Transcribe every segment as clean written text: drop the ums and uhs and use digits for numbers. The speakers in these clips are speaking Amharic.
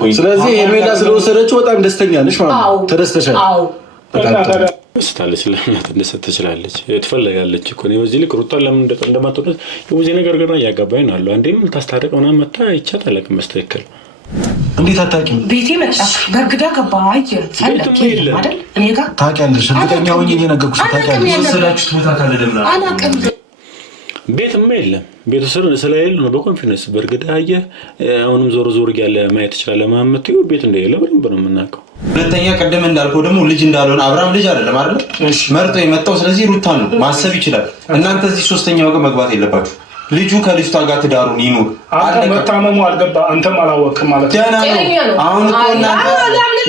እኮ ስለዚህ ሄርሜላ ስለወሰደችው በጣም ደስተኛ ነሽ ማለት ነው ተደስተሻል አዎ ስታለ ስለማት እንደሰጥ ትችላለች ትፈልጋለች እኮ ነው በዚህ ልክ ሩታ ለምን እንደማትወደድ የውዜ ነገር ገና ያጋባኝ ነው አለው አንዴም ታስታረቀውና መጣ ይቻታል ለከመስተከል እንዴት አታውቂም ቤቴ መጣ ገርግዳ ገባይ ፈለክ አይደል እኔ ጋር ታውቂያለሽ እርግጠኛ ሆኜ እየነገርኩሽ ታውቂያለሽ ስለላችሁ ቦታ ካለ ደምና አላውቅም ቤትም የለም ቤቱ ስለሌለ ነው በኮንፊደንስ በርግዳ አየ አሁንም ዞር ያለ ማየት ይችላል ማመት ይው ቤት እንደሌለ በደንብ ነው የምናውቀው ሁለተኛ ቀደም እንዳልከው ደግሞ ልጅ እንዳልሆነ አብርሃም ልጅ አይደለም አይደል መርጦ የመጣው ስለዚህ ሩታ ነው ማሰብ ይችላል እናንተ እዚህ ሶስተኛው ጋር መግባት የለባችሁ ልጁ ከልጅቷ ጋር ትዳሩን ይኑር አንተ መታመሙ አልገባ አንተም አላወቅም ማለት ነው አሁን እኮ እናንተ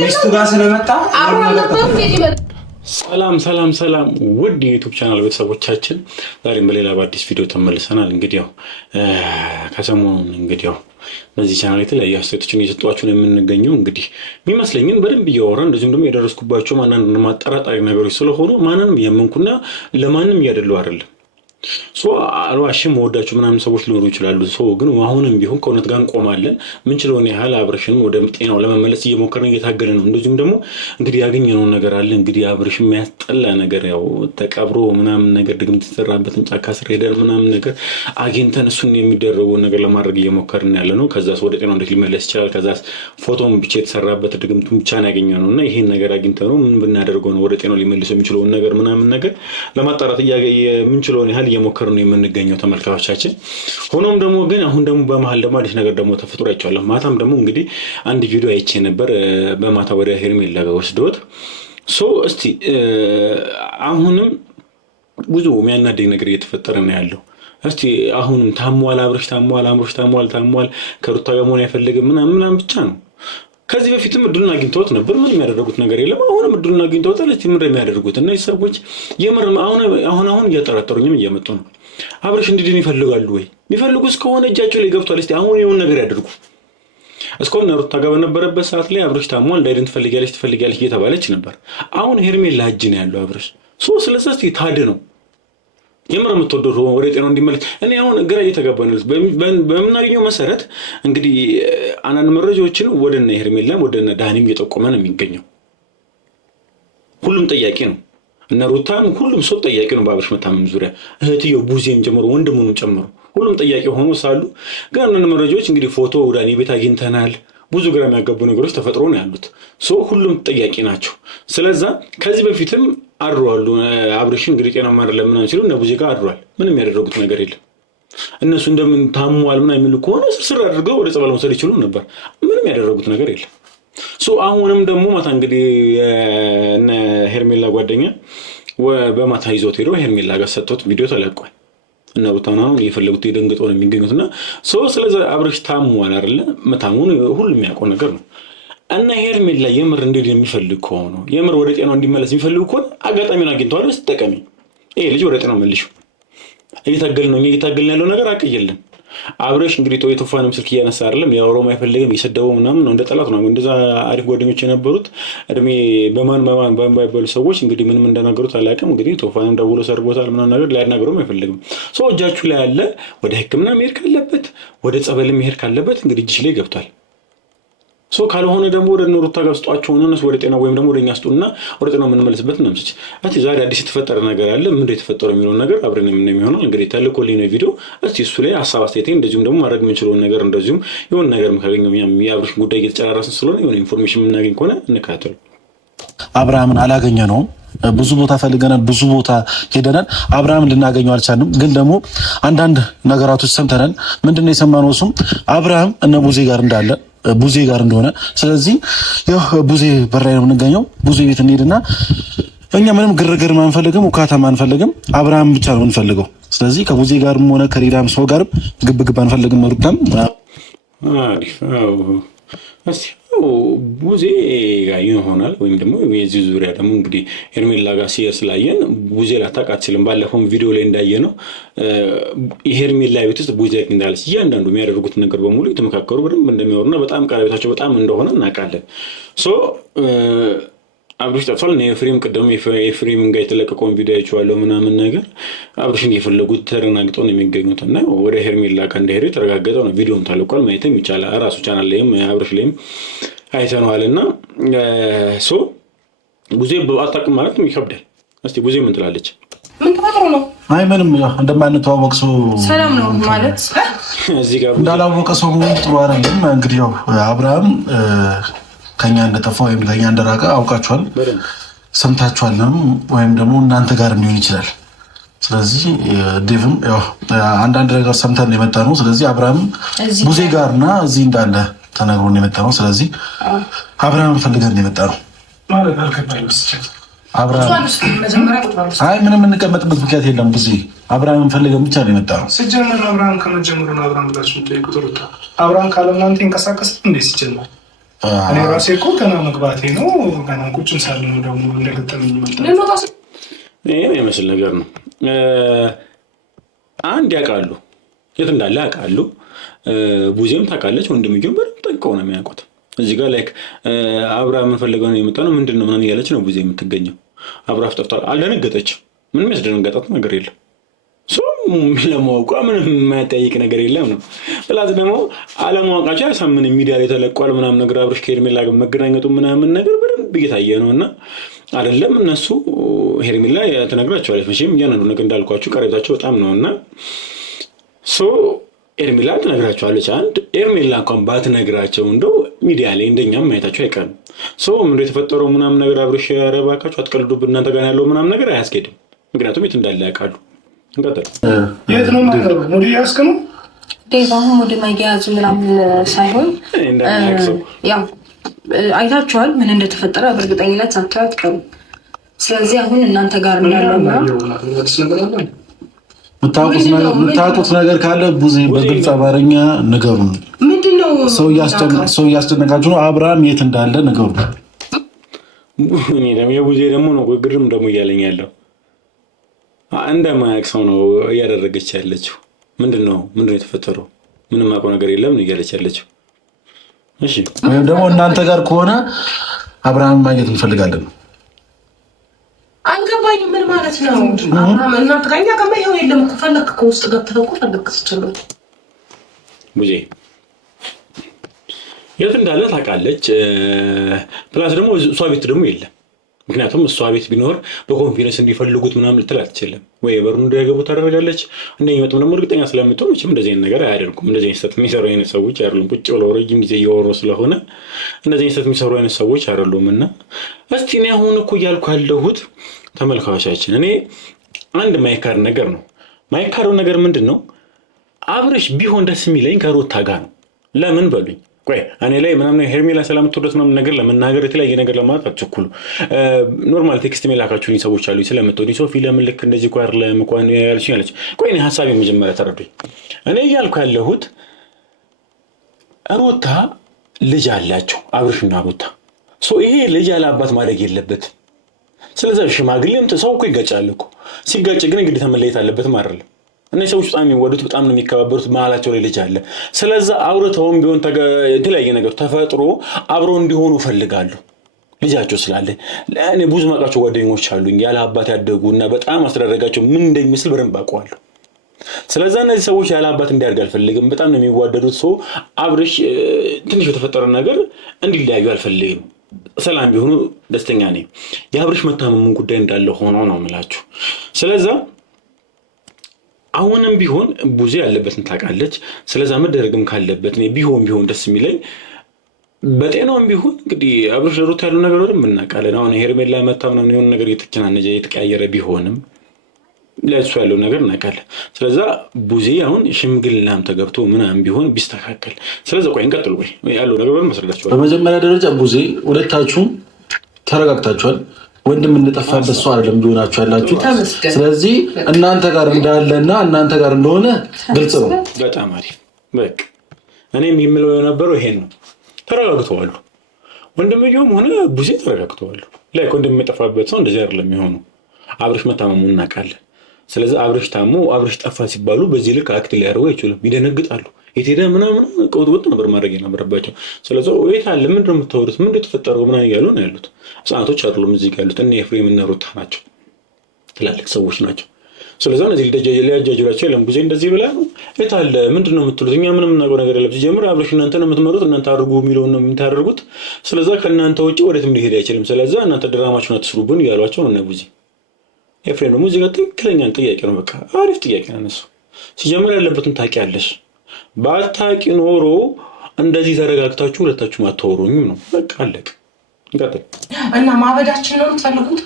ሚስቱ ጋር ስለመጣ ሰላም ውድ የዩቲዩብ ቻናል ቤተሰቦቻችን ዛሬም በሌላ በአዲስ ቪዲዮ ተመልሰናል እንግዲህ ያው ከሰሞኑን እንግዲህ ያው በዚህ ቻናል የተለያዩ አስተያየቶችን እየሰጧችሁ ነው የምንገኘው እንግዲህ የሚመስለኝን በደንብ እያወራን እንደዚሁም ደግሞ የደረስኩባቸው ማንንም ማጠራጣሪ ነገሮች ስለሆኑ ማንንም የምንኩና ለማንም ያደለው አይደለም ሶ አልዋሽም ወዳችሁ ምናምን ሰዎች ሊኖሩ ይችላሉ ሶ ግን አሁንም ቢሆን ከእውነት ጋር እንቆማለን ምን ችለውን ያህል አብርሽን ወደ ጤናው ለመመለስ እየሞከርን እየታገልን ነው እንደዚሁም ደግሞ እንግዲህ ያገኘነው ነገር አለ እንግዲህ አብርሽ የሚያስጠላ ነገር ያው ተቀብሮ ምናምን ነገር ድግምት ተሰራበትን ጫካ ስር ሄደን ምናምን ነገር አግኝተን እሱን የሚደረገው ነገር ለማድረግ እየሞከርን ያለ ነው ከዛስ ወደ ጤናው እንዴት ሊመለስ ይችላል ከዛስ ፎቶም ብቻ የተሰራበት ድግምቱን ብቻ ነው ያገኘነውና ይሄን ነገር አግኝተነው ምን ብናደርገው ነው ወደ ጤናው ሊመልሰው የሚችለው ነገር ምናምን ነገር ለማጣራት ምን ችለውን ያህል እየሞከርን ነው የምንገኘው ተመልካቾቻችን ሆኖም ደግሞ ግን አሁን ደግሞ በመሃል ደግሞ አዲስ ነገር ደግሞ ተፈጥሮ አይቻለሁ ማታም ደግሞ እንግዲህ አንድ ቪዲዮ አይቼ ነበር በማታ ወደ ሄርሜላ ጋር ወስዶት ሶ እስቲ አሁንም ብዙ የሚያናደኝ ነገር እየተፈጠረ ነው ያለው እስቲ አሁንም ታሟል አብርሽ ታሟል ከሩታ ጋር መሆን አይፈልግም ምናምን ብቻ ነው ከዚህ በፊትም እድሉን አግኝተውት ነበር ምንም ያደረጉት ነገር የለም አሁንም እድሉን አግኝተውታል እስቲ ምን የሚያደርጉት እና ሰዎች የምር አሁን እያጠራጠሩኝም እየመጡ ነው አብርሽ እንዲድን ይፈልጋሉ ወይ የሚፈልጉስ ከሆነ እጃቸው ላይ ገብቷል እስቲ አሁን የሆነ ነገር ያደርጉ እስኮን ሩታ ጋር በነበረበት ሰዓት ላይ አብርሽ ታሟል እንዳይድን ትፈልጊያለሽ እየተባለች ነበር አሁን ሄርሜላ እጅ ነው ያለው አብርሽ ሶ ስለዚህ እስቲ ታድ ነው የምር የምትወደው ወደ ጤናው እንዲመለስ እኔ አሁን ግራ እየተጋባን ነው በምናገኘው መሰረት እንግዲህ አንዳንድ መረጃዎችን ወደነ ሄርሜላ ወደነ ዳኒም እየጠቆመ ነው የሚገኘው ሁሉም ጠያቂ ነው እና ሩታም ሁሉም ሰው ጠያቂ ነው በአብርሽ መታመም ዙሪያ እህትየው ቡዜም ጀምሮ ወንድሙንም ጨምሮ ሁሉም ጠያቂ ሆኖ ሳሉ ግን አንዳንድ መረጃዎች እንግዲህ ፎቶ ዳኒ ቤት አግኝተናል ብዙ ግራ የሚያጋቡ ነገሮች ተፈጥሮ ነው ያሉት ሶ ሁሉም ጠያቂ ናቸው ስለዛ ከዚህ በፊትም አድሯል አብርሽ እንግዲህ ጤናማ አይደለም ምናምን ሲሉ ነቡዜ ጋር አድሯል ምንም ያደረጉት ነገር የለም እነሱ እንደምን ታሟል ምናምን የሚሉ ከሆነ ስር አድርገው ወደ ጸበል መውሰድ ይችሉ ነበር ምንም ያደረጉት ነገር የለም ሶ አሁንም ደግሞ ማታ እንግዲህ እነ ሄርሜላ ጓደኛ በማታ ይዞት ሄደው ሄርሜላ ጋር ሰጥቶት ቪዲዮ ተለቋል እና ሩታና የፈለጉት የደንገጠው ነው የሚገኙትና ሶ ስለዚህ አብርሽ ታሟል አይደለ መታሙን ሁሉም የሚያውቀው ነገር ነው እና ሄርሜላ የምር እንዴት የሚፈልግ ከሆነ የምር ወደ ጤናው እንዲመለስ የሚፈልግ ከሆነ አጋጣሚውን አግኝተዋል ተጠቀሚ ይሄ ልጅ ወደ ጤናው መልሽ እየታገልን ያለው ነገር አቀየልን አብርሽ እንግዲህ ቶፋንም ስልክ እያነሳ አይደለም ያወራው አይፈልግም ይሰደው ምናምን ነው እንደ ጠላት ነው እንደዛ አሪፍ ጓደኞች የነበሩት እድሜ በማን ባይባሉ ሰዎች እንግዲህ ምንም እንደናገሩት አላውቅም እንግዲህ ቶፋንም ደውሎ ሰርቦታል ምናምን ነገር ሊያናገረው አይፈልግም ሰው እጃችሁ ላይ ያለ ወደ ህክምና መሄድ ካለበት ወደ ጸበል መሄድ ካለበት እንግዲህ እጅሽ ላይ ገብቷል ሶ ካልሆነ ደግሞ ወደ ሩታ ጋር ስጧቸው እነሱ ወደ ጤና ወይም ደግሞ ወደኛ ስጡና ወደ ጤናው የምንመለስበት እናምስች አቲ ዛሬ አዲስ የተፈጠረ ነገር አለ ምንድነው የተፈጠረው የሚለው ነገር አብረን የምንሚሆነው እንግዲህ ተልኮልኝ ነው ቪዲዮ እስቲ እሱ ላይ ሐሳብ አስተያየቴ እንደዚሁም ደግሞ ማድረግ የምንችለው ነገር እንደዚሁም የሆነ ነገር ካገኘው የአብርሽ ጉዳይ እየተጨራረስን ስለሆነ የሆነ ኢንፎርሜሽን የምናገኝ ከሆነ እንካተል አብርሃምን አላገኘነውም ብዙ ቦታ ፈልገናል ብዙ ቦታ ሄደናል አብርሃምን ልናገኘው አልቻልንም ግን ደግሞ አንዳንድ ነገራቶች ሰምተናል ምንድነው የሰማነው እሱም አብርሃም እነ ቡዜ ጋር እንዳለ ቡዜ ጋር እንደሆነ ስለዚህ ያው ቡዜ በራይ ነው የምንገኘው ቡዜ ቤት እንሄድና እኛ ምንም ግርግር ማንፈልግም ወካታ ማንፈልግም አብርሃም ብቻ ነው እንፈልገው ስለዚህ ከቡዜ ጋርም ሆነ ከሌላም ሰው ጋር ግብግብ አንፈልግም ሩታም አሪፍ ቡዜ ጋር ይሆናል ወይም ደግሞ የዚህ ዙሪያ ደግሞ እንግዲህ ሄርሜላ ጋር ሲያስላየን ቡዜ ላታውቃት ሲልም ባለፈው ቪዲዮ ላይ እንዳየነው ሄርሜላ ቤት ውስጥ ቡዜ እንዳለች እያንዳንዱ የሚያደርጉት ነገር በሙሉ የተመካከሩ በደንብ እንደሚወሩና በጣም ቀረቤታቸው በጣም እንደሆነ እናውቃለን ሶ አብርሽ ጠፍቷል። እኔ ኤፍሬም ቅድም ኤፍሬም ጋር የተለቀቀውን ቪዲዮ አይቼዋለሁ ምናምን ነገር አብርሽን እየፈለጉት ተረጋግጠው ነው የሚገኙት እና ወደ ሄርሜላ ጋር እንደሄደ የተረጋገጠው ነው። ቪዲዮም ታልቋል፣ ማየትም ይቻላል። ራሱ ቻናል ላይም አብርሽ ላይም አይተነዋል። እና ሶ ቡዜ አታውቅም ማለት ይከብዳል። እስቲ ቡዜ ምን ትላለች? ምን ተፈጥሮ ነው? አይ ምንም እንደማንተዋወቅ ሰው ሰላም ነው ማለት እዚህ ጋር እንዳላወቀ ሰው ጥሩ አይደለም። እንግዲህ ያው አብርሃም ከኛ እንደጠፋ ወይም ከኛ እንደራቀ አውቃችኋል፣ ሰምታችኋልም ወይም ደግሞ እናንተ ጋር ሊሆን ይችላል። ስለዚህ ዴቭም ያው አንዳንድ ነገር ሰምተን የመጣ ነው። ስለዚህ አብርሃም ቡዜ ጋርና እዚህ እንዳለ ተነግሮን የመጣ ነው። ስለዚህ አብርሃም ፈልገን የመጣ ነው ማለት አልከባይም። አብርሃም አይ ምንም እንቀመጥበት ምክንያት የለም። ቡዜ አብርሃም ፈልገን ብቻ ነው የመጣ ነው። ሲጀመር አብርሃም ከመጀመሩ ነው አብርሃም ብላችሁ የምትጠይቁት ሩታ አብርሃም ካለምናንተ ይንቀሳቀስ እንዴ? ሲጀመር እኔ ራሴ እኮ ገና መግባቴ ነው። ገና ቁጭም ሳለ ነው ደግሞ እንደገጠመኝ ይመጣል። ይሄ የሚመስል ነገር ነው። አንድ ያውቃሉ፣ የት እንዳለ ያውቃሉ። ቡዜም ታውቃለች፣ ወንድምየው በደምብ ጠንቅቀው ነው የሚያውቁት። እዚህ ጋር ላይክ አብርሃም የምንፈልገው ነው የመጣ ነው ምንድን ነው ምናምን እያለች ነው ቡዜ የምትገኘው። አብርሃም ጠፍቷል። አልደነገጠችም። ምንም ያስደነገጣት ነገር የለም። ለማወቋ ምንም የማያጠያይቅ ነገር የለም ነው። ፕላስ ደግሞ አለማወቃቸው ያሳምንም ሚዲያ ላይ ተለቋል ምናምን ነገር አብርሽ ከሄርሜላ ጋር መገናኘቱ ምናምን ነገር በደንብ እየታየ ነው። እና አይደለም እነሱ ሄርሜላ ተነግራቸዋለች። መቼም እያንዳንዱ ነገር እንዳልኳችሁ ቀረቤታቸው በጣም ነው። እና ሄርሜላ ትነግራቸዋለች። አንድ ሄርሜላ እንኳን ባትነግራቸው እንደው ሚዲያ ላይ እንደኛም ማየታቸው አይቀርም። ምንድን የተፈጠረው ምናምን ነገር አብርሽ ያረባካችሁ አትቀልዱብን እናንተ ጋር ያለው ምናምን ነገር አያስኬድም። ምክንያቱም የት እንዳለ ያውቃሉ። የት ነው ማለት ነው? ሙዲ ያስከ ነው ዴቫሁ ሙዲ ማያያዙ ምናምን ሳይሆን ያው አይታችኋል ምን እንደተፈጠረ በእርግጠኝነት ሳታውቁ ቀሩ። ስለዚህ አሁን እናንተ ጋር እንዳለውና የምታውቁት ነገር ካለ ቡዜ በግልጽ አማርኛ ንገሩን። ምንድነው ሰው እያስጨነቃችሁ ነው? አብርሃም የት እንዳለ ንገሩን። እኔ ደግሞ የቡዜ ደግሞ ነው ግርም ደግሞ እያለኝ ያለው እንደማያውቅ ሰው ነው እያደረገች ያለችው። ምንድነው የተፈጠረው? ምንም አውቀው ነገር የለም ነው እያለች ያለችው። እሺ ወይም ደግሞ እናንተ ጋር ከሆነ አብርሃም ማግኘት እንፈልጋለን። አንገባኝ ምን ማለት ነው? አብርሃም እናንተ ጋር እኛ ጋር ይሄው የለም እኮ ፈለክ እኮ ውስጥ ገብተህ እኮ ፈለክ ትችላለህ። ቡዜ የት እንዳለ ታውቃለች። ፕላስ ደግሞ እሷ ቤት ደግሞ የለም። ምክንያቱም እሷ ቤት ቢኖር በኮንፊደንስ እንዲፈልጉት ምናምን ልትል አትችልም። ወይ በሩን እንዳይገቡ ታደርጋለች። እንደሚመጡም ደግሞ እርግጠኛ ስለምትሆን እንደዚህ አይነት ነገር አያደርጉም። እንደዚህ አይነት ስህተት የሚሰሩ አይነት ሰዎች አይደሉም። ቁጭ ብለው ረጅም ጊዜ እያወሩ ስለሆነ እንደዚህ አይነት ስህተት የሚሰሩ አይነት ሰዎች አይደሉም። እና እስቲ እኔ አሁን እኮ እያልኩ ያለሁት ተመልካቾቻችን፣ እኔ አንድ ማይካድ ነገር ነው። ማይካደው ነገር ምንድን ነው? አብርሽ ቢሆን ደስ የሚለኝ ከሩታ ጋር ነው። ለምን በሉኝ። ቆይ እኔ ላይ ምናምን ሄርሜላ ስለምትወደት ምናምን ነገር ለመናገር የተለያየ ነገር ለማለት አትቸኩሉ። ኖርማል ቴክስት የሚላካችሁኝ ሰዎች አሉ ስለምትወዱኝ። ሶፊ ለምን ልክ እንደዚህ እኮ አይደለም እኮ ያለችኝ አለች። ቆይ እኔ ሀሳብ የመጀመሪያ ተረዱኝ። እኔ እያልኩ ያለሁት ሩታ ልጅ አላቸው አብርሽና ሩታ። ይሄ ልጅ ያለ አባት ማደግ የለበትም። ስለዚህ ሽማግሌም ሰው እኮ ይጋጫል እኮ። ሲጋጭ ግን እንግዲህ ተመለየት አለበትም አይደለም። እነዚህ ሰዎች በጣም የሚወዱት በጣም ነው የሚከባበሩት። መሀላቸው ላይ ልጅ አለ። ስለዚህ አውርተውም ቢሆን የተለያየ ነገር ተፈጥሮ አብረው እንዲሆኑ እፈልጋለሁ። ልጃቸው ስላለ እኔ ብዙ ማውቃቸው ጓደኞች አሉኝ ያለ አባት ያደጉና በጣም አስተዳደጋቸው ምን እንደሚመስል በደንብ አውቀዋለሁ። ስለዚህ እነዚህ ሰዎች ያለ አባት እንዲያድግ አልፈልግም። በጣም ነው የሚዋደዱት። አብርሽ ትንሽ የተፈጠረ ነገር እንዲለያዩ አልፈልግም። ሰላም ቢሆኑ ደስተኛ ነኝ። የአብርሽ መታመሙን ጉዳይ እንዳለ ሆኖ ነው የምላችሁ። ስለዚህ አሁንም ቢሆን ቡዜ ያለበትን ታውቃለች። ስለዛ መደረግም ካለበት እኔ ቢሆን ደስ የሚለኝ በጤናውም ቢሆን እንግዲህ አብርሽ ሩታ ያለው ነገር ወደም እናውቃለን። አሁን ሄርሜላ መታም ነው የሆነ ነገር እየተጨናነጀ እየተቀያየረ ቢሆንም ለእሱ ያለው ነገር እናውቃለን። ስለዛ ቡዜ አሁን ሽምግልናም ተገብቶ ምናምን ቢሆን ቢስተካከል። ስለዛ ቆይ እንቀጥል። ቆይ ያለው ነገር ወደም መስረዳችኋል። በመጀመሪያ ደረጃ ቡዜ ሁለታችሁም ተረጋግታችኋል። ወንድም እንደጠፋበት ሰው አይደለም ቢሆናችሁ ያላችሁ። ስለዚህ እናንተ ጋር እንዳለና እናንተ ጋር እንደሆነ ግልጽ ነው። በጣም አሪፍ። በቃ እኔም የምለው የነበረው ይሄን ነው። ተረጋግተዋል። ወንድምየውም ሆነ ቡዜ ተረጋግተዋል። ላይክ ወንድም የጠፋበት ሰው እንደዚህ አይደለም የሚሆነው። አብርሽ መታመሙን እናውቃለን። ስለዚህ አብርሽ ታሞ አብርሽ ጠፋ ሲባሉ በዚህ ልክ አክት ሊያደርጉ አይችሉም። ይደነግጣሉ፣ የት ሄደ ምናምን ቆጥቆጥ ነበር ማድረግ የነበረባቸው። ስለዚህ ወይት አለ ምንድን ነው የምታወሩት? ምንድን ነው የተፈጠረው? ምናምን እያሉ ነው ያሉት። ህጻናቶች አይደሉም እዚህ ጋር ያሉት እነ ኤፍሬም እና ሩታ ናቸው፣ ትላልቅ ሰዎች ናቸው። ስለዚህ እነዚህ ሊያጃጅላቸው የለም። ጊዜ እንደዚህ ብላ ነው የት አለ ምንድን ነው የምትሉት? እኛ ምንም እናውቀው ነገር የለም። ሲጀምር አብረሽ እናንተ ነው የምትመሩት፣ እናንተ አድርጉ የሚለውን ነው የምታደርጉት። ስለዚህ ከእናንተ ውጭ ወዴትም ሊሄድ አይችልም። ስለዚህ እናንተ ድራማችሁን አትስሩብን እያሏቸው ነው ጊዜ። ኤፍሬም ደግሞ እዚህ ጋር ትክክለኛን ጥያቄ ነው፣ በቃ አሪፍ ጥያቄ ነው እነሱ። ሲጀምር ያለበትን ታውቂያለሽ። ባታውቂ ኖሮ እንደዚህ ተረጋግታችሁ ሁለታችሁም አታወሩኝም ነው በቃ አለቀ። እና ማበዳችን ነው የምትፈልጉት?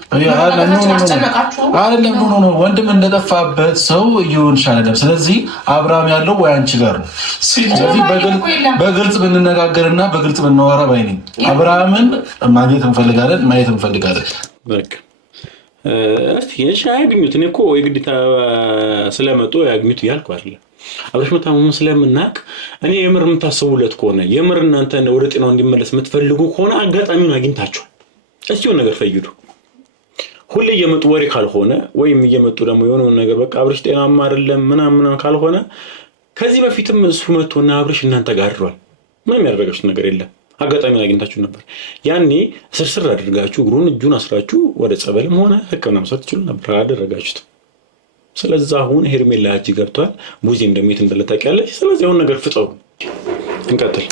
አይደለም ነው ወንድም እንደጠፋበት ሰው እየሆንሽ አይደለም። ስለዚህ አብርሃም ያለው ወይ አንቺ ጋር ነው። ስለዚህ በግልጽ ብንነጋገርና በግልጽ ብናወራ ባይ ነኝ። አብርሃምን ማግኘት እንፈልጋለን፣ ማየት እንፈልጋለን። በቃ እስቲ ያግኙት። እኔ እኮ የግዴታ ስለመጡ ያግኙት እያልኩ አይደለም። አብረሽ መታመሙን ስለምናቅ እኔ የምር የምታስቡለት ከሆነ የምር እናንተ ወደ ጤናው እንዲመለስ የምትፈልጉ ከሆነ አጋጣሚውን አግኝታችሁ እስቲውን ነገር ፈይዱ። ሁሌ እየመጡ ወሬ ካልሆነ ወይም እየመጡ ደግሞ የሆነውን ነገር በቃ አብረሽ ጤናማ አይደለም ምናምን ካልሆነ ከዚህ በፊትም እሱ መጥቶና አብረሽ እናንተ ጋር አድሯል። ምንም ያደረጋችሁት ነገር የለም። አጋጣሚውን አግኝታችሁ ነበር። ያኔ ስርስር አድርጋችሁ እግሩን እጁን አስራችሁ ወደ ጸበልም ሆነ ሕክምና መስራት ትችሉ ነበር። አደረጋችሁት። ስለዚህ አሁን ሄርሜላ እጅ ገብቷል። ሙዚየም እንደሚት እንደለታቂያለሽ። ስለዚህ አሁን ነገር ፍጠሩ። እንቀጥል።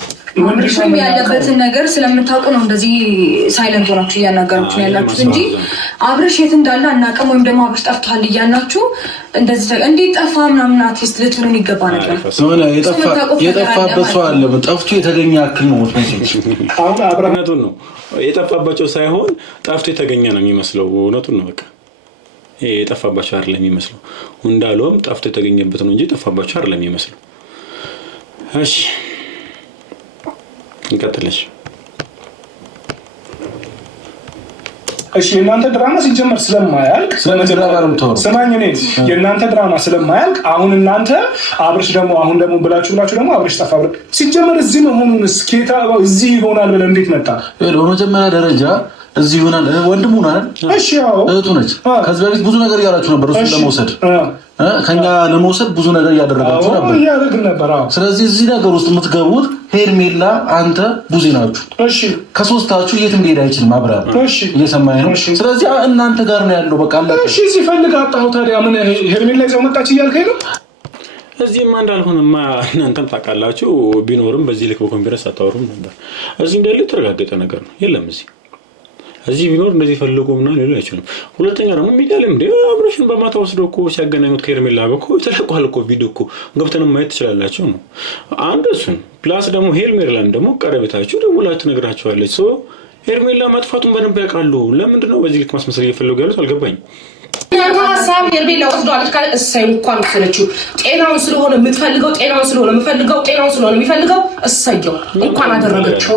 አብርሽም ያለበትን ነገር ስለምታውቁ ነው እንደዚህ ሳይለንት ሆናችሁ እያናገራችሁ ያላችሁት እንጂ አብርሽ የት እንዳለ አናውቅም፣ ወይም ደግሞ አብርሽ ጠፍቷል እያናችሁ እንደዚህ እንዴት ጠፋ ምናምን አትሊስት ልትሉን ይገባ ነበር። የጠፋበት ሰው አለ፣ ጠፍቶ የተገኘ ያክል ነው እውነቱን ነው። የጠፋባቸው ሳይሆን ጠፍቶ የተገኘ ነው የሚመስለው። እውነቱን ነው። በቃ የጠፋባቸው አይደለም የሚመስለው። እንዳለውም ጠፍቶ የተገኘበት ነው እንጂ የጠፋባቸው አይደለም የሚመስለው። እሺ እንቀጥልሽ። እሺ የእናንተ ድራማ ሲጀመር ስለማያልቅ ስማኝ፣ እኔ የእናንተ ድራማ ስለማያልቅ አሁን እናንተ አብርሽ ደግሞ አሁን ደግሞ ብላችሁ ደግሞ አብርሽ ጠፋ ብለ ሲጀመር እዚህ መሆኑን ስኬታ እዚህ ይሆናል ብለ እንዴት መጣ? በመጀመሪያ ደረጃ እዚህ ይሆናል ወንድሙ ነው አይደል? እሺ ያው እህቱ ነች። ከዚህ በፊት ብዙ ነገር እያላችሁ ነበር እሱን ለመውሰድ ከኛ ለመውሰድ ብዙ ነገር እያደረጋችሁ ነበር። ስለዚህ እዚህ ነገር ውስጥ የምትገቡት ሄርሜላ፣ አንተ፣ ቡዜ ናችሁ። እሺ ከሶስታችሁ የትም ሊሄድ አይችልም። አብርሃም እየሰማኝ ነው። ስለዚህ እናንተ ጋር ነው ያለው። በቃ አለቀ። እሺ እዚህ ፈልግ አጣሁ። ታዲያ ምን ሄርሜላ ይዘው መጣች እያልከኝ ነው? እዚህማ እንዳልሆነማ እናንተም ታውቃላችሁ። ቢኖርም በዚህ ልክ በኮንፊደንስ አታወሩም ነበር። እዚህ እንዳለ የተረጋገጠ ነገር ነው። የለም እዚህ ቢኖር እንደዚህ ፈልጎ ምናምን ሊሉ አይችልም። ሁለተኛ ደግሞ ሚዲያ ላይ እንደ አብረሽን በማታ ወስደው እኮ ሲያገናኙት ከሄርሜላ ጋር እኮ ተለቋል እኮ ቪዲዮ እኮ ገብተን ማየት ትችላላችሁ ነው አንድ እሱን ፕላስ ደግሞ ሄርሜላን ደግሞ ቀረቤታችሁ ደውላችሁ ነግራችኋለች። ሶ ሄርሜላ ማጥፋቱን በደንብ ያውቃሉ። ለምንድን ነው በዚህ ልክ ማስመሰል እየፈለጉ ያሉት አልገባኝም። ሀሳብ ሄርሜላ ወስደዋለች ካለ እሰይ እንኳን ወሰደችው። ጤናውን ስለሆነ የምትፈልገው ጤናውን ስለሆነ የምፈልገው ጤናውን ስለሆነ የሚፈልገው እሰየው እንኳን አደረገችው።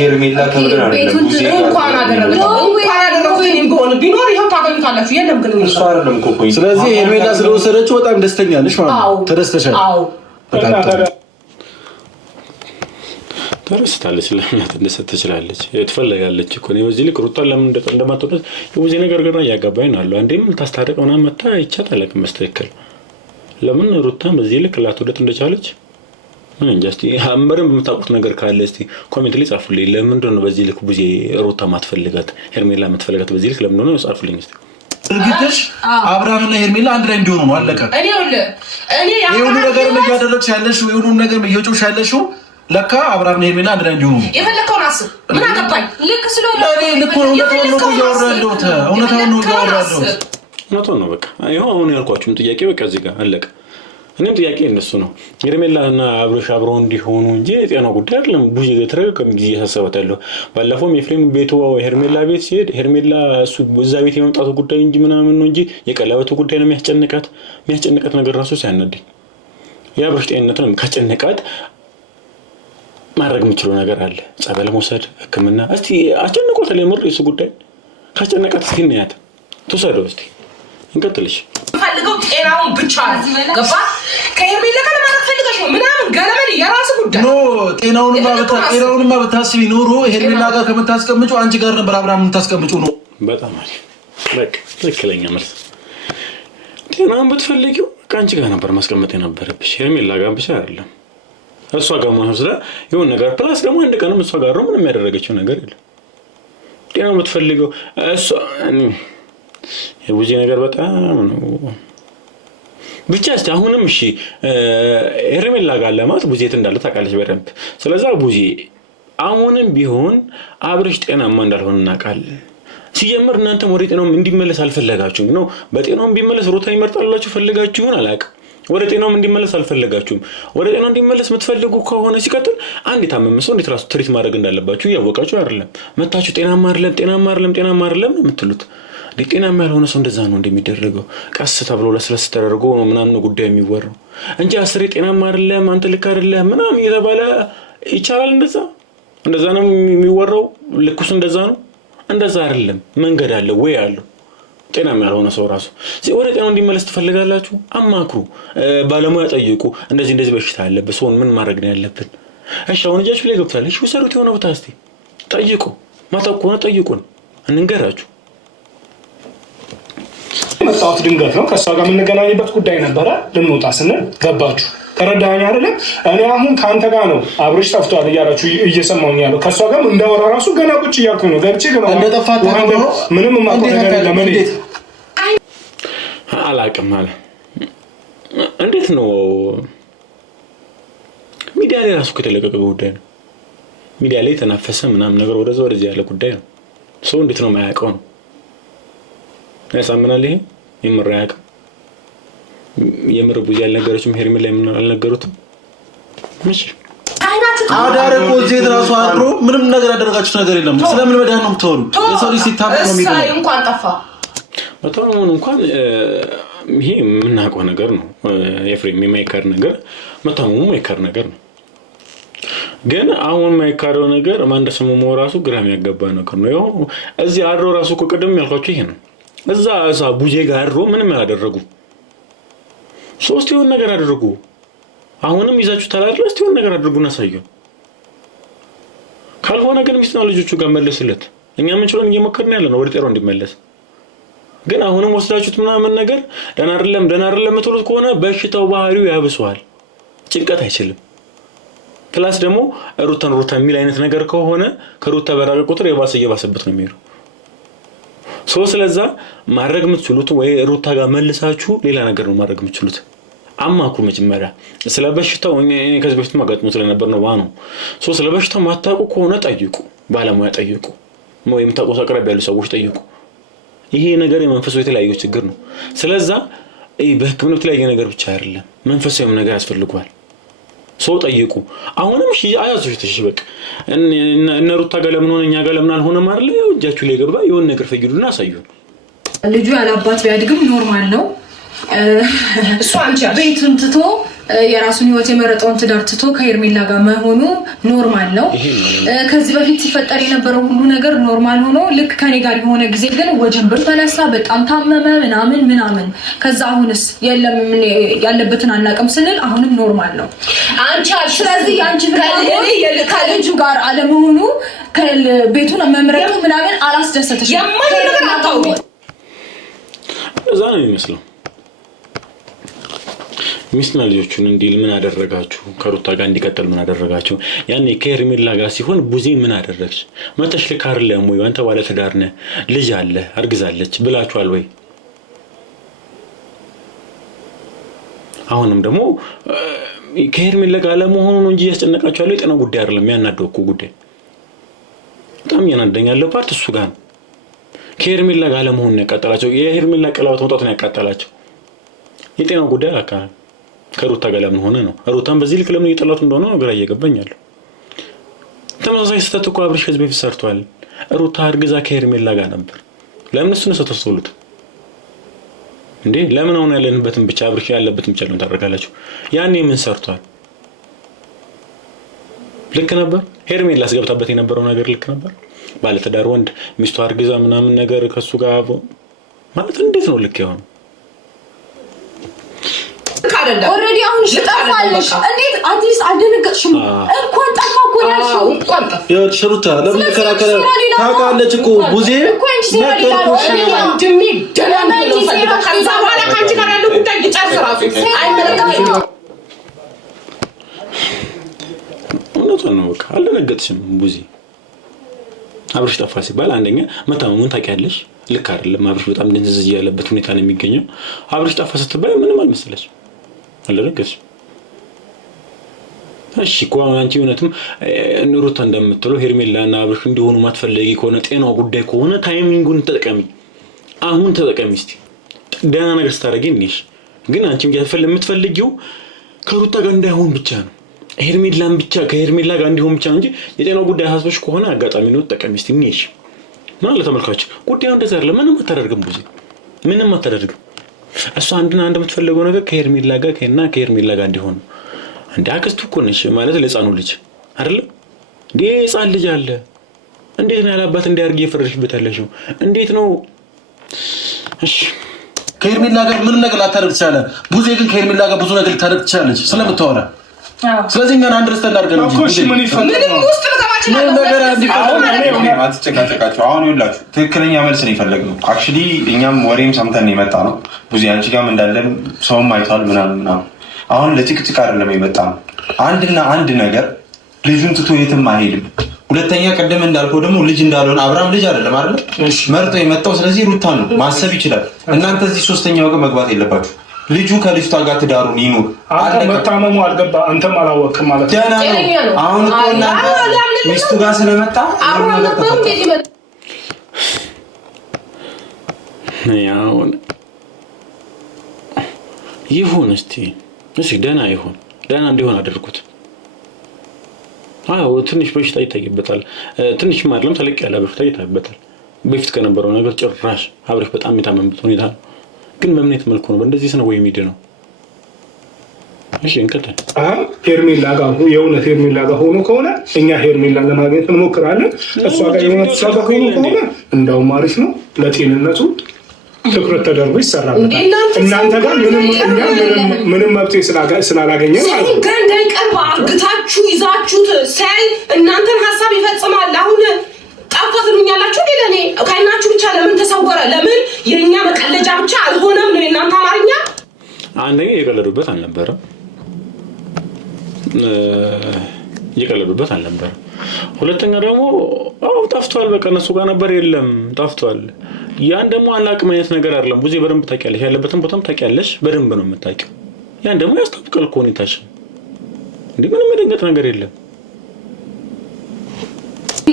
ሄርሜላ እንኳን አደረገችው ቢሆን ቢኖር ይኸው ታገኙታላችሁ። የለም ግን እሱ አይደለም እኮ። ስለዚህ ሄርሜላ ስለወሰደችው በጣም ደስተኛ ነሽ ማለት ነው። ተደስተሻል? አዎ ተረስታለች። ለምን እንደሰጥ ትችላለች? ትፈልጋለች እኮ ነው። በዚህ ልክ ሩታን ለምን እንደማትወደድ የውዜ ነገር ገና እያጋባኝ ነው አለው። አንዴም ታስታርቅ ምናምን መታ ይቻታል አለቅ መስተከል ለምን ሩታን በዚህ ልክ ላትወደድ እንደቻለች ምን እንጃ። እስቲ አምበረም የምታውቁት ነገር ካለ እስቲ ኮሜንት ላይ ጻፉልኝ። ለምንድን ነው በዚህ ልክ ቡዜ ሩታ ማትፈልጋት ሄርሜላ ማትፈልጋት በዚህ ልክ ለምን ነው ጻፉልኝ እስቲ። እርግጥሽ አብርሃምና ሄርሜላ አንድ ላይ እንዲሆኑ ነው አለቀ። እኔ የሁሉ ነገር እያደረግሽ ያለሽው የሁሉ ነገር እየጮሽ ያለሽው ለካ አብርሃምና ሄርሜላ አንድ ላይ እንዲሆኑ የፈለከውን አስብ። ምን አገባኝ? ልክ ስለሆነ ልክ ነው። እውነቱን ነው። በቃ ይኸው አሁን ያልኳችሁም ጥያቄ በቃ እዚህ ጋር አለቀ። እኔም ጥያቄ እነሱ ነው ሄርሜላና አብርሽ አብረው እንዲሆኑ እንጂ የጤናው ጉዳይ አይደለም። ብዙ የተረጋገመ ጊዜ ያሳሰባት ያለው ባለፈውም የፍሬም ቤቱ ሄርሜላ ቤት ሲሄድ ሄርሜላ እሱ እዛ ቤት የመምጣቱ ጉዳይ እንጂ ምናምን ነው እንጂ የቀለበቱ ጉዳይ ነው የሚያስጨንቃት ነገር ራሱ ሲያናደኝ የአብርሽ ጤንነት ነው ካስጨነቃት ማድረግ የምችለው ነገር አለ። ጸበል መውሰድ፣ ሕክምና እስቲ አስጨንቆታል። የምር እሱ ጉዳይ ካስጨነቃት እስኪ እናያት ትውሰደው። እስቲ እንቀጥልሽ። ፈልገው ጤናውን ብቻ ገባ ከሄርሜላ ጋር ማለት ፈልገሽ ነው ምናምን ገለመል የራስ ጉዳይ ኖ ጤናውንማ ብታስቢ ኖሮ ሄርሜላ ጋር ከምታስቀምጪው አንቺ ጋር ነበር አብርሃም የምታስቀምጪው ነው። በጣም አሪፍ በቃ ትክክለኛ መልስ። ጤናውን ብትፈልጊው ከአንቺ ጋር ነበር ማስቀመጥ የነበረብሽ ሄርሜላ ጋር ብቻ አይደለም። እሷ ጋር ማስለ የሆነ ነገር ፕላስ ደግሞ አንድ ቀንም እሷ ጋር ነው ምንም ያደረገችው ነገር የለም። ጤና የምትፈልገው እሷ የቡዜ ነገር በጣም ነው ብቻ። እስቲ አሁንም እሺ ሄርሜላ ጋር ለማት ቡዜ እንዳለ ታውቃለች በደንብ። ስለዚህ ቡዜ አሁንም ቢሆን አብርሽ ጤናማ እንዳልሆነ እናውቃለን። ሲጀምር እናንተ ወደ ጤናው እንዲመለስ አልፈለጋችሁም ነው። በጤናው ቢመለስ ሩታ ይመርጣላችሁ ፈልጋችሁን አላውቅም። ወደ ጤናው እንዲመለስ አልፈለጋችሁም። ወደ ጤናው እንዲመለስ የምትፈልጉ ከሆነ ሲቀጥል አንድ የታመመ ሰው እንዴት ራሱ ትሪት ማድረግ እንዳለባችሁ ያወቃችሁ አይደለም። መታችሁ ጤናማ አይደለም ነው የምትሉት። ጤናማ ያልሆነ ሰው እንደዛ ነው እንደሚደረገው። ቀስ ተብሎ ለስለስ ተደርጎ ነው ምናምን ጉዳይ የሚወራው እንጂ አስሬ ጤናማ አይደለም አንተ ልክ አይደለም ምናምን እየተባለ ይቻላል። እንደዛ ነው የሚወራው። ልኩስ እንደዛ ነው። እንደዛ አይደለም። መንገድ አለ ወይ አለው። ጤናማ ያልሆነ ሰው ራሱ ወደ ጤናው እንዲመለስ ትፈልጋላችሁ? አማክሩ፣ ባለሙያ ጠይቁ። እንደዚህ በሽታ አለበት ሰውን ምን ማድረግ ነው ያለብን? እሺ አሁን እጃችሁ ላይ ገብቷል። እሺ ወሰዱት የሆነ ቦታ እስቲ ጠይቁ። ማታውቁ ከሆነ ጠይቁን እንንገራችሁ። መጣሁት ድንገት ነው። ከእሷ ጋር የምንገናኝበት ጉዳይ ነበረ። ልንወጣ ስንል ገባችሁ። ተረዳኸኝ አይደለም? እኔ አሁን ከአንተ ጋር ነው አብርሽ ጠፍቷል እያላችሁ እየሰማሁኝ ያለው። ከእሷ ጋር እንዳወራ ራሱ ገና ቁጭ እያልኩኝ ነው። ገብቼ ምንም የማውቀው ነገር የለም። አላውቅም አለ። እንዴት ነው ሚዲያ ላይ ራሱ ከተለቀቀ ጉዳይ ነው። ሚዲያ ላይ የተናፈሰ ምናምን ነገር ወደዚህ ያለ ጉዳይ ነው። ሰው እንዴት ነው የማያውቀው ነው? ያሳምናል። ይሄ የምር አያውቅም። የምር ቡዜ ያልነገረችም ሄርሜላ ምን አልነገሩትም። እሺ አዳር እኮ እዚህ ራሱ አድሮ ምንም ነገር ያደረጋችሁት ነገር የለም። ስለምን መድኃኒት ነው የምትወሩ? የሰው ልጅ ሲታመም ነው የሚገኘው። እንኳን ጠፋ በጣም እንኳን ይሄ የምናውቀው ነገር ነው። ኤፍሬም የማይካድ ነገር መታመሙ የማይካድ ነገር ነው። ግን አሁን የማይካደው ነገር ማን እንደሰመመው ራሱ ግራም ያጋባ ነገር ነው። ያው እዚህ አድሮ ራሱ እኮ ቅድም ያልኳችሁ ይሄ ነው። እዛ ቡዜ ጋር አድሮ ምንም ያላደረጉ ሶስት የሆነ ነገር አደረጉ። አሁንም ይዛችሁ ታላላችሁ። እስቲ የሆነ ነገር አድርጉና ሳዩ። ካልሆነ ግን ሚስትና ልጆቹ ጋር መለስለት። እኛ ምን ችለን እየሞከርን ያለ ነው ወደ ጤናው እንዲመለስ። ግን አሁንም ወስዳችሁት ምናምን ነገር ደህና አይደለም የምትሉት ከሆነ በሽታው ባህሪው ያብሰዋል። ጭንቀት አይችልም። ፕላስ ደግሞ ሩታ የሚል አይነት ነገር ከሆነ ከሩታ በራቀ ቁጥር እየባሰበት ነው የሚሄደው። ስለዛ ማድረግ የምትችሉት ወይ ሩታ ጋር መልሳችሁ ሌላ ነገር ነው ማድረግ የምትችሉት። አማክሩ መጀመሪያ ስለ በሽታው። እኔ ከዚህ በፊት ማጋጥሞ ስለነበር ነው ዋናው። ስለ በሽታው ማታውቁ ከሆነ ጠይቁ፣ ባለሙያ ጠይቁ፣ ወይም ታውቁ አቅራቢ ያሉ ሰዎች ጠይቁ። ይሄ ነገር የመንፈሳዊ የተለያየ ችግር ነው። ስለዛ በህክምና የተለያየ ነገር ብቻ አይደለም፣ መንፈሳዊም ነገር ያስፈልጋል። ሰው ጠይቁ። አሁንም እሺ አያዙት። እሺ በቃ እነ ሩታ ጋር ለምን ሆነ እኛ ጋር ለምን አልሆነም አይደል? እጃችሁ ላይ ገባ የሆነ ነገር ፈይዱና አሳዩን። ልጁ ያላባት ቢያድግም ኖርማል ነው። እሱ አንቺ ቤቱን ትቶ የራሱን ህይወት የመረጠውን ትዳር ትቶ ከሄርሜላ ጋር መሆኑ ኖርማል ነው። ከዚህ በፊት ሲፈጠር የነበረው ሁሉ ነገር ኖርማል ሆኖ ልክ ከኔ ጋር የሆነ ጊዜ ግን ወጀንብር ተነሳ፣ በጣም ታመመ ምናምን። ከዛ አሁንስ የለም ያለበትን አናውቅም ስንል አሁንም ኖርማል ነው። ስለዚህ አንቺ ከልጁ ጋር አለመሆኑ ቤቱን መምረጡ ምናምን አላስደሰተሽም? እዛ ነው የሚመስለው። ሚስትና ልጆቹን እንዲል ምን አደረጋችሁ? ከሩታ ጋር እንዲቀጥል ምን አደረጋችሁ? ያኔ ከሄርሜላ ጋር ሲሆን ቡዜ ምን አደረግሽ? መተሽ ልክ አይደለም ወይ? አንተ ባለ ትዳር ነህ፣ ልጅ አለ፣ አርግዛለች ብላችኋል ወይ? አሁንም ደግሞ ከሄርሜላ ጋር ለመሆኑ ነው እንጂ ያስጨነቃችሁ ያለው የጤና ጉዳይ አይደለም። ያናደው እኮ ጉዳይ በጣም ያናደኛ ያለው ፓርት እሱ ጋር ነው። ከሄርሜላ ጋር ለመሆኑ ነው ያቃጠላቸው። የሄርሜላ ቀለበት መውጣት ነው ያቃጠላቸው። የጤናው ጉዳይ አካል ከሩታ ጋር ለምን ሆነ ነው። ሩታን በዚህ ልክ ለምን እየጠላቱ እንደሆነ ነው ግራ እየገባኛል። ተመሳሳይ ስህተት እኮ አብርሽ ከዚህ በፊት ሰርቷል። ሩታ አርግዛ ከሄርሜላ ጋር ነበር። ለምን እሱን ተተስተውሉት እንዴ? ለምን አሁን ያለንበትን ብቻ አብርሽ ያለበትን ብቻ ለምን ታደርጋላችሁ? ያኔ ምን ሰርቷል? ልክ ነበር። ሄርሜላ አስገብታበት የነበረው ነገር ልክ ነበር። ባለ ትዳር ወንድ ሚስቱ አርግዛ ምናምን ነገር ከሱ ጋር ማለት እንዴት ነው ልክ የሆነው? ኦሬዲ አሁን ሽጣፋለሽ። እንዴት አትሊስት አልደነገጥሽም? እንኳን ጠፋ እኮ ያልሽው እንኳን ጠፋ። ሽሩታ ለምን ከራከረ ታውቃለች እኮ ቡዜ ነገርኩሽ። ድሚ ደላማይ ከዛ በኋላ ካንቺ ጋር ያለው ጉዳይ ይጨርስ ራሱ አይመለከትሽም። ሮጠን ነው በቃ አልደነገጥሽም ቡዜ አብርሽ ጠፋ ሲባል አንደኛ መታመሙን ታውቂያለሽ ልክ አይደለም አብርሽ በጣም ድንዝዝ ያለበት ሁኔታ ነው የሚገኘው አብርሽ ጠፋ ስትባይ ምንም አልመሰለሽ አልደነገጥሽም እሺ ቆይ አንቺ እውነትም ሩታ እንደምትለው ሄርሜላና አብርሽ እንዲሆኑ ማትፈልጊ ከሆነ ጤናው ጉዳይ ከሆነ ታይሚንጉን ተጠቀሚ አሁን ተጠቀሚ እስቲ ደህና ነገር ስታደርጊ ነሽ ግን አንቺም የምትፈልጊው ከሩታ ጋር እንዳይሆን ብቻ ነው ሄርሜላን ብቻ ከሄርሜላ ጋር እንዲሆን ብቻ እንጂ የጤናው ጉዳይ ሀሳብሽ ከሆነ አጋጣሚ ነው ተጠቀሚ እስቲ ነሽ ማለት ለተመልካች ጉዳዩ እንደዛ አይደለም ምንም አታደርግም ቡዜ ምንም አታደርግም እሷ አንድ የምትፈልገው ነገር ከሄርሜላ ጋር ከሄርሜላ ጋር እንዲሆን እንዴ አክስቱ እኮ ነሽ ማለት ለጻኑ ልጅ አይደለም እንዴ ጻን ልጅ አለ እንዴት ነው ያላባት እንዲያርግ እየፈረድሽበት ያለሽው እንዴት ነው እሺ ከሄርሜላ ጋር ምንም ነገር ላታደርግ ትችላለህ ቡዜ ግን ከሄርሜላ ጋር ብዙ ነገር ልታደርግ ትችላለች ስለምታወራ ስለዚህ እኛን አንደርስታንድ አድርገን እኮ እሺ ምን ይፈልጋል ምንም ውስጥ ለማችን ነገር አትጨቃጨቃቸው አሁን ይኸውላችሁ ትክክለኛ መልስ ነው የፈለግነው አክቹሊ እኛም ወሬም ሰምተን የመጣ ነው ቡዜ አንቺ ጋርም እንዳለን ሰውም አይቷል ምናምን አሁን ለጭቅጭቅ አይደለም የመጣነው አንድና አንድ ነገር ልጁን ትቶ የትም አይሄድም ሁለተኛ ቀደም እንዳልከው ደግሞ ልጅ እንዳልሆነ አብርሃም ልጅ አይደለም አይደል መርጦ የመጣው ስለዚህ ሩታ ነው ማሰብ ይችላል እናንተ እዚህ ሶስተኛው ጋር መግባት የለባችሁ ልጁ ከልጅቷ ጋር ትዳሩን ይኑር አንተ መታመሙ አልገባ አንተም አላወቅም ማለት ደህና ነው አሁን እኮ እናንተ ሚስቱ ጋር ስለመጣ ያው ይሁን እስቲ እሺ ደህና ይሁን ደህና እንዲሆን አድርጉት አዎ ትንሽ በሽታ ይታይበታል ትንሽ ማርለም ተለቅ ያለ በሽታ ይታይበታል በፊት ከነበረው ነገር ጭራሽ አብርሽ በጣም የታመመበት ሁኔታ ነው ግን በምኔት መልኩ ነው እንደዚህ ነው ወይ የሚድነው እሺ እንቀጥል ሄርሜላ ጋር የእውነት ሄርሜላ ጋር ሆኖ ከሆነ እኛ ሄርሜላን ለማግኘት እንሞክራለን እሷ ጋር የእውነት እሷ ጋር ሆኖ ከሆነ እንደውም አሪፍ ነው ለጤንነቱ ትኩረት ተደርጎ ይሰራበታል እናንተ ጋር ምንም መብት ስላላገኘ ማለት ነው ገንደን ቀርባ አግታችሁ ይዛችሁት ሳይ እናንተን ሐሳብ ይፈጽማል አሁን ጣፋትሉኛላችሁ ለኔ ካይናችሁ ብቻ ለምን ተሰወረ ለምን የኛ መቀለጃ ብቻ አልሆነም ነው እናንተ አማርኛ አንደኛ የቀለዱበት አልነበረም ሁለተኛ ደግሞ ጠፍቷል በቃ እነሱ ጋር ነበር የለም ጠፍቷል ያን ደግሞ አላቅም አይነት ነገር አይደለም ቡዜ በደንብ ታውቂያለሽ ያለበትን ቦታም ታውቂያለሽ በደንብ ነው የምታውቂው ያን ደግሞ ያስታውቃል እኮ ሁኔታሽ እንዴ ምንም የደንገጥ ነገር የለም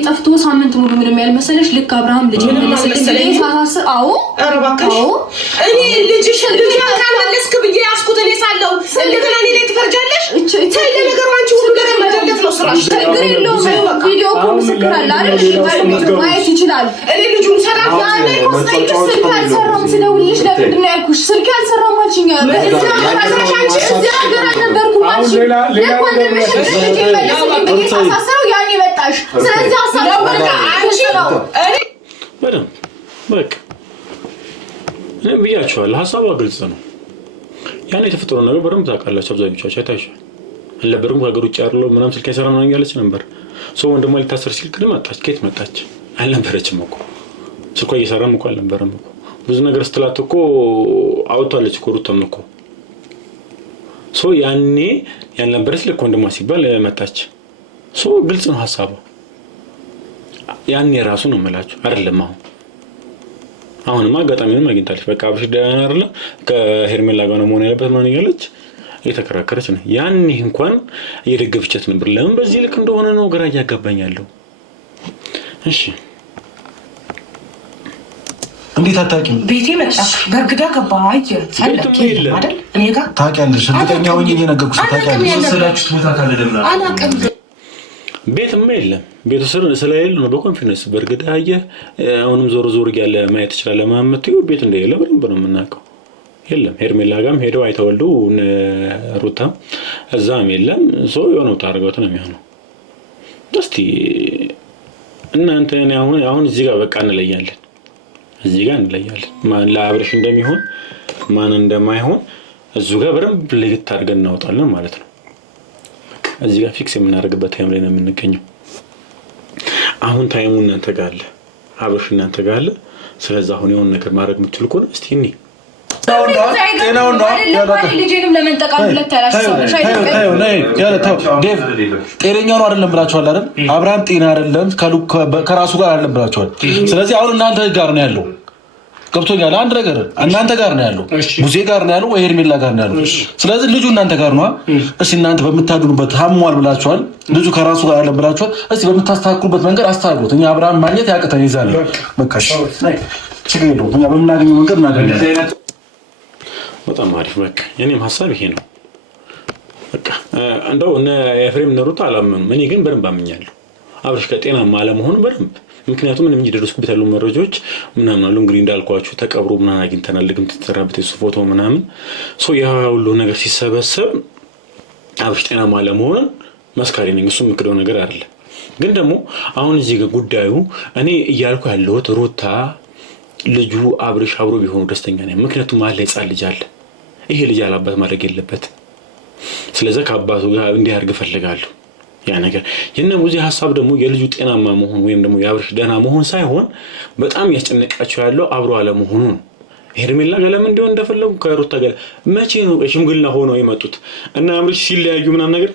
ጠፍቶ ሳምንት ሙሉ ምንም ያልመሰለሽ ልክ አብርሃም ልጅ መለሰልኝ ሳሳስር አዎ አረባከሽ እኔ ልጅሽ ካልመለስክ ብዬ ያስኩት እኔ ሳለው እንደገና እኔ ላይ ትፈርጃለሽ ታይለ ነገር አንቺ ሁሉ ነገር መደለት ነው ስራሽ ችግር የለውም ቪዲዮ እኮ ምስክር አለ አይደል ማየት ይችላል እኔ ልጁን ሰራፍ ያኔ ኮስታይ ስልክ አልሰራም ስደውልሽ ለምንድን ነው ያልኩሽ ስልክ አልሰራም አልሽኝ እዚህ ሀገር አልነበርኩም አልሽ ለኮንደምሽ ልጅ ሳሳስረው ያኔ መጣሽ ስለዚህ በቃ እኔ ብያቸዋለሁ ሀሳቧ ግልጽ ነው ያን የተፈጠረው ነገር በደንብ ታውቃላችሁ አብዛኞቻችሁ አይታችኋል አልነበርኩም ከሀገር ውጭ ያለው ምናምን ስልክ አይሰራም ነው ያለች ነበር ሰው ወንድሟ ሊታሰር ሲል ግን መጣች ከየት መጣች አልነበረችም እኮ ስልኳ እየሰራም እኮ አልነበረም እኮ ብዙ ነገር ስትላት እኮ አውጥታለች እኮ ሩታም እኮ ሰው ያኔ ያልነበረች ልክ ወንድሟ ሲባል መጣች ሰው ግልጽ ነው ሀሳቧ ያን የራሱ ነው መላችሁ አይደለም አሁንማ አጋጣሚውን አግኝታለች በቃ አብርሽ ደህና አይደለ ከሄርሜላ ጋር ነው መሆን ያለበት ማን ይገለች እየተከራከረች ነው ያን እንኳን እየደገፈቻት ነበር ለምን በዚህ ልክ እንደሆነ ነው ግራ ያጋባኛለሁ እሺ እንዴት አታውቂም ቤቴ መጣ ገርግዳ ገባ አየ ፈለክ አይደል እኔ ጋር ታውቂያለሽ እርግጠኛ ሆኜ እየነገርኩሽ ታውቂያለሽ ስለላችሁ ቦታ ካለ ደምና አላቀም ቤትም የለም ቤቱ ስለሌለ ነው በኮንፊደንስ በርግዳ አየ አሁንም ዞር ያለ ማየት ይችላል ማመት ቤት እንደሌለ በደንብ ነው የምናውቀው የለም ሄርሜላ ጋርም ሄደው አይተወልዱ ሩታ እዛም የለም ሰው የሆነው ታርገውት ነው የሚሆነው እስቲ እናንተ አሁን እዚህ ጋር በቃ እንለያለን ማን ለአብርሽ እንደሚሆን ማን እንደማይሆን እዙ ጋር በደንብ ለይት አድርገን እናወጣለን ማለት ነው እዚህ ጋር ፊክስ የምናደርግበት ታይም ላይ ነው የምንገኘው አሁን ታይሙ እናንተ ጋር አለ አብርሽ እናንተ ጋር አለ ስለዚህ አሁን የሆነ ነገር ማድረግ የምትችሉ ከሆነ እስቲ ልጄንም ለመንጠቃም ሁለት ያላችሁ ጤነኛ ነው አይደለም ብላችኋል አይደል? አብርሃም ጤና አይደለም ከራሱ ጋር አይደለም ብላችኋል። ስለዚህ አሁን እናንተ ጋር ነው ያለው። ገብቶኛል። አንድ ነገር እናንተ ጋር ነው ያለው፣ ሙሴ ጋር ነው ያለው፣ ወይ ሄርሜላ ጋር ነው ያለው። ስለዚህ ልጁ እናንተ ጋር ነው። እሺ እናንተ በምታድኑበት ታሟል ብላችኋል። ልጁ ከራሱ ጋር አይደለም ብላችኋል። እስቲ በምታስተካክሉበት መንገድ አስተካክሉት። እኛ አብርሃም ማግኘት ያቅተን ይዛል። በቃ እሺ ችግር የለውም። እኛ በምናገኘው መንገድ እናገኛለን። በጣም አሪፍ። በቃ የኔም ሀሳብ ይሄ ነው። በቃ እንደው እነ ኤፍሬም ነሩት አላመኑም። እኔ ግን በደንብ አምኛለሁ አብርሽ ከጤናማ አለመሆኑ በደንብ። ምክንያቱም ምንም እየደረስኩበት ያሉ መረጃዎች ምናምን አሉ። እንግዲህ እንዳልኳችሁ ተቀብሮ ምናምን አግኝተናል። ልግምት የተሰራበት የሱ ፎቶ ምናምን ያ ሁሉ ነገር ሲሰበሰብ አብርሽ ጤናማ አለመሆኑን መስካሪ ነኝ። እሱ የምክደው ነገር አይደለም። ግን ደግሞ አሁን እዚህ ጋር ጉዳዩ እኔ እያልኩ ያለሁት ሩታ ልጁ አብርሽ አብሮ ቢሆኑ ደስተኛ ነኝ። ምክንያቱም አለ ሕፃን ልጅ አለ። ይሄ ልጅ አላባት ማድረግ የለበትም። ስለዚህ ከአባቱ ጋር እንዲያርግ ፈልጋለሁ። ያ ነገር የነ ሙዚ ሐሳብ ደግሞ የልጁ ጤናማ መሆን ወይም ደግሞ የአብርሽ ደህና መሆን ሳይሆን በጣም ያስጨነቃቸው ያለው አብሮ አለመሆኑ ነው። ሄርሜላ ገለም እንዲሆን እንደፈለጉ ከሩታ ጋር መቼ ነው ሽምግልና ሆነው የመጡት እና አብርሽ ሲለያዩ ምናምን ነገር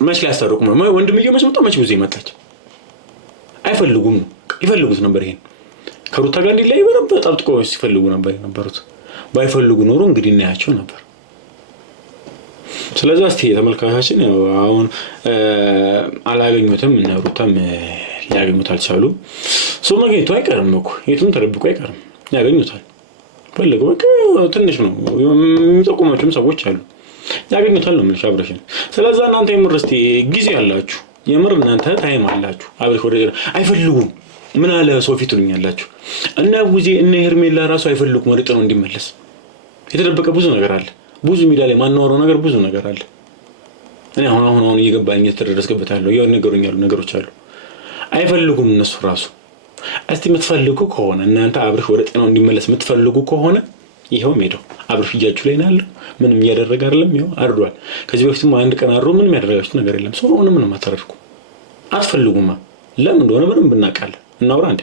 መቼ ሊያስታርቁ ነው? ወንድምየው መቼ መጣ? መቼ ሙዚ መጣች? አይፈልጉም ነው ይፈልጉት ነበር። ይሄን ከሩታ ጋር እንዲለያዩ በደንብ ተጣብቆ ሲፈልጉ ነበር የነበሩት። ባይፈልጉ ኖሮ እንግዲህ እናያቸው ነበር። ስለዚህ እስቲ ተመልካቾችን አሁን አላገኙትም እና ሩታም ሊያገኙት አልቻሉም። ሰው ማግኘቱ አይቀርም እኮ የቱን ተደብቆ አይቀርም፣ ያገኙታል። ፈልገው በቃ ትንሽ ነው የሚጠቁማቸውም ሰዎች አሉ፣ ያገኙታል ነው የምልሽ አብርሽን። ስለዚህ እናንተ የምር እስቲ ጊዜ አላችሁ፣ የምር እናንተ ታይም አላችሁ። አብርሽ ወደ አይፈልጉም ምን አለ ሰው ፊት ልኛላችሁ እና ሙዚ እና ሄርሜላ ራሱ አይፈልጉም ወደ ጥሩ እንዲመለስ። የተደበቀ ብዙ ነገር አለ፣ ብዙ ሚዲያ ላይ ማናወራው ነገር ብዙ ነገር አለ። እኔ አሁን እየገባኝ ተደረስከበታለሁ ያው ነገሩኛሉ ነገሮች አሉ። አይፈልጉም እነሱ ራሱ። እስቲ የምትፈልጉ ከሆነ እናንተ አብርሽ ወደ ጤናው እንዲመለስ የምትፈልጉ ከሆነ ይሄው ሜዳው አብርሽ እጃችሁ ላይ ነው። ምንም እያደረገ አይደለም፣ ይሄው አርዷል። ከዚህ በፊትም አንድ ቀን አርዶ ምንም ያደረጋችሁት ነገር የለም። ሰው ምንም አታረፍኩ አትፈልጉማ። ለምን እንደሆነ በደንብ እናውቃለን። እናውራ እንዴ።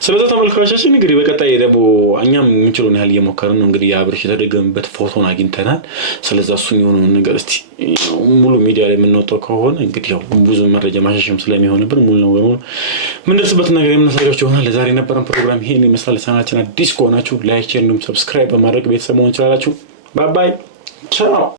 ስለዚህ ተመልካቾቻችን እንግዲህ በቀጣይ ደግሞ እኛም የምንችለውን ያህል እየሞከርን ነው። እንግዲህ የአብርሽ የተደገመበት ፎቶን አግኝተናል። ስለዚህ እሱን የሆነው ነገር እስቲ ሙሉ ሚዲያ ላይ የምንወጣው ከሆነ እንግዲህ ያው ብዙ መረጃ ማሻሻም ስለሚሆንብን ሙሉ ነው ወሩን ምን ደርስበት ነገር የምናሳያችሁ ይሆናል። ለዛሬ የነበረን ፕሮግራም ይሄን ይመስላል። ቻናላችን አዲስ ከሆናችሁ ላይክ፣ ሼር፣ ሰብስክራይብ በማድረግ ቤተሰብ መሆን ትችላላችሁ። ባይ ባይ ቻው።